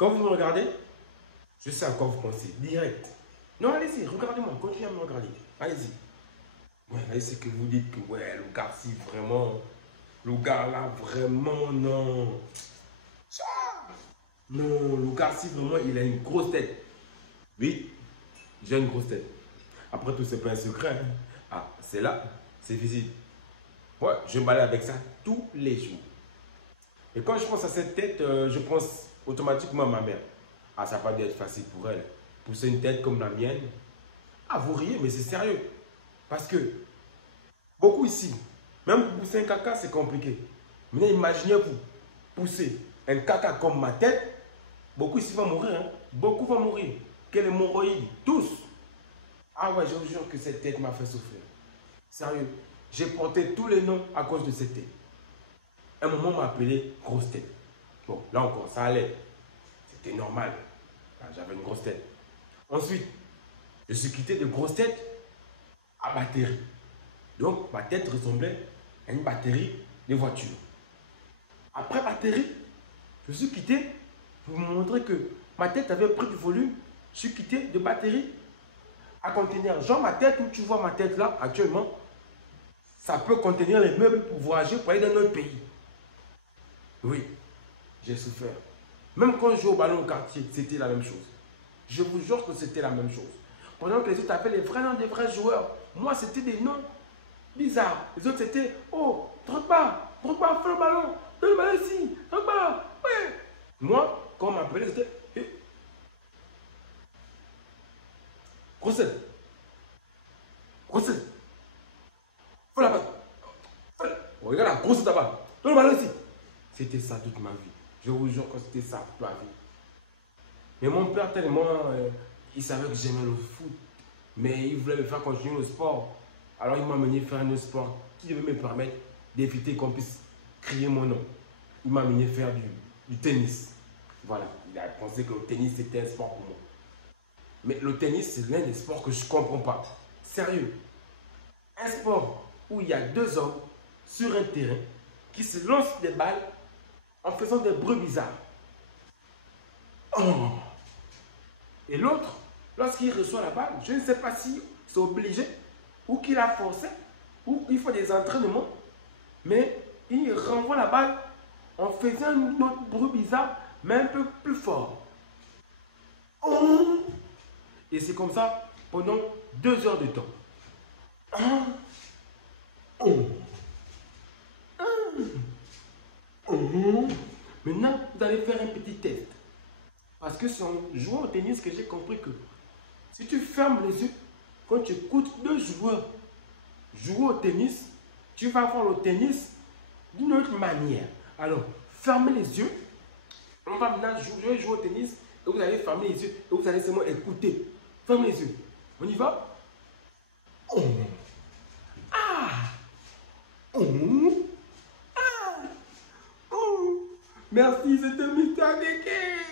Quand vous me regardez, je sais à quoi vous pensez. Direct. Non, allez-y, regardez-moi. Continuez à me regarder. Allez-y. Ouais, allez, c'est que vous dites que ouais, le gars, si vraiment. Le gars là, vraiment, non. Non, le gars, si vraiment, il a une grosse tête. Oui, j'ai une grosse tête. Après tout, c'est pas un secret. Hein. Ah, c'est là, c'est visible. Ouais, je me balade avec ça tous les jours. Et quand je pense à cette tête, je pense automatiquement à ma mère. Ah, ça va pas être facile pour elle. Pousser une tête comme la mienne. Ah, vous riez, mais c'est sérieux. Parce que beaucoup ici, même pour pousser un caca, c'est compliqué. Mais imaginez-vous, pousser un caca comme ma tête, beaucoup ici vont mourir. Hein? Beaucoup vont mourir. Quelle hémorroïde, tous. Ah ouais, je vous jure que cette tête m'a fait souffrir. Sérieux, j'ai porté tous les noms à cause de cette tête. Un moment, on m'a appelé grosse tête. Bon, là encore, ça allait. C'était normal. J'avais une grosse tête. Ensuite, je suis quitté de grosse tête à batterie. Donc, ma tête ressemblait à une batterie de voiture. Après batterie, je suis quitté pour vous montrer que ma tête avait pris du volume. Je suis quitté de batterie à contenir. Genre ma tête, où tu vois ma tête là, actuellement, ça peut contenir les meubles pour voyager, pour aller dans notre pays. Oui, j'ai souffert. Même quand je jouais au ballon au quartier, c'était la même chose. Je vous jure que c'était la même chose. Pendant que les autres avaient les vrais noms des vrais joueurs, moi c'était des noms bizarres. Les autres c'était, oh, Drogba, fais le ballon, donne le ballon ici, Drogba, ouais. Moi, quand on m'appelait, c'était, Grossette, fais la balle. Regarde la grosse tabac, donne le ballon ici. C'était ça toute ma vie. Je vous jure que c'était ça toute ma vie. Mais mon père, tellement, il savait que j'aimais le foot. Mais il voulait me faire continuer le sport. Alors il m'a amené faire un sport qui devait me permettre d'éviter qu'on puisse crier mon nom. Il m'a amené faire du tennis. Voilà, il a pensé que le tennis c'était un sport pour moi. Mais le tennis, c'est l'un des sports que je ne comprends pas. Sérieux. Un sport où il y a deux hommes sur un terrain qui se lancent des balles en faisant des bruits bizarres. Oh. Et l'autre, lorsqu'il reçoit la balle, je ne sais pas si c'est obligé ou qu'il a forcé ou il faut des entraînements, mais il renvoie la balle en faisant un autre bruit bizarre, mais un peu plus fort. Oh. Et c'est comme ça pendant 2 heures de temps. Oh. Oh. Maintenant, vous allez faire un petit test. Parce que c'est en jouant au tennis que j'ai compris que si tu fermes les yeux, quand tu écoutes 2 joueurs jouer au tennis, tu vas voir le tennis d'une autre manière. Alors, fermez les yeux. On va maintenant jouer au tennis et vous allez fermer les yeux et vous allez seulement écouter. Fermez les yeux. On y va? Oh. Ah. Oh. Ah. Oh. Merci, c'était Mr. Deke.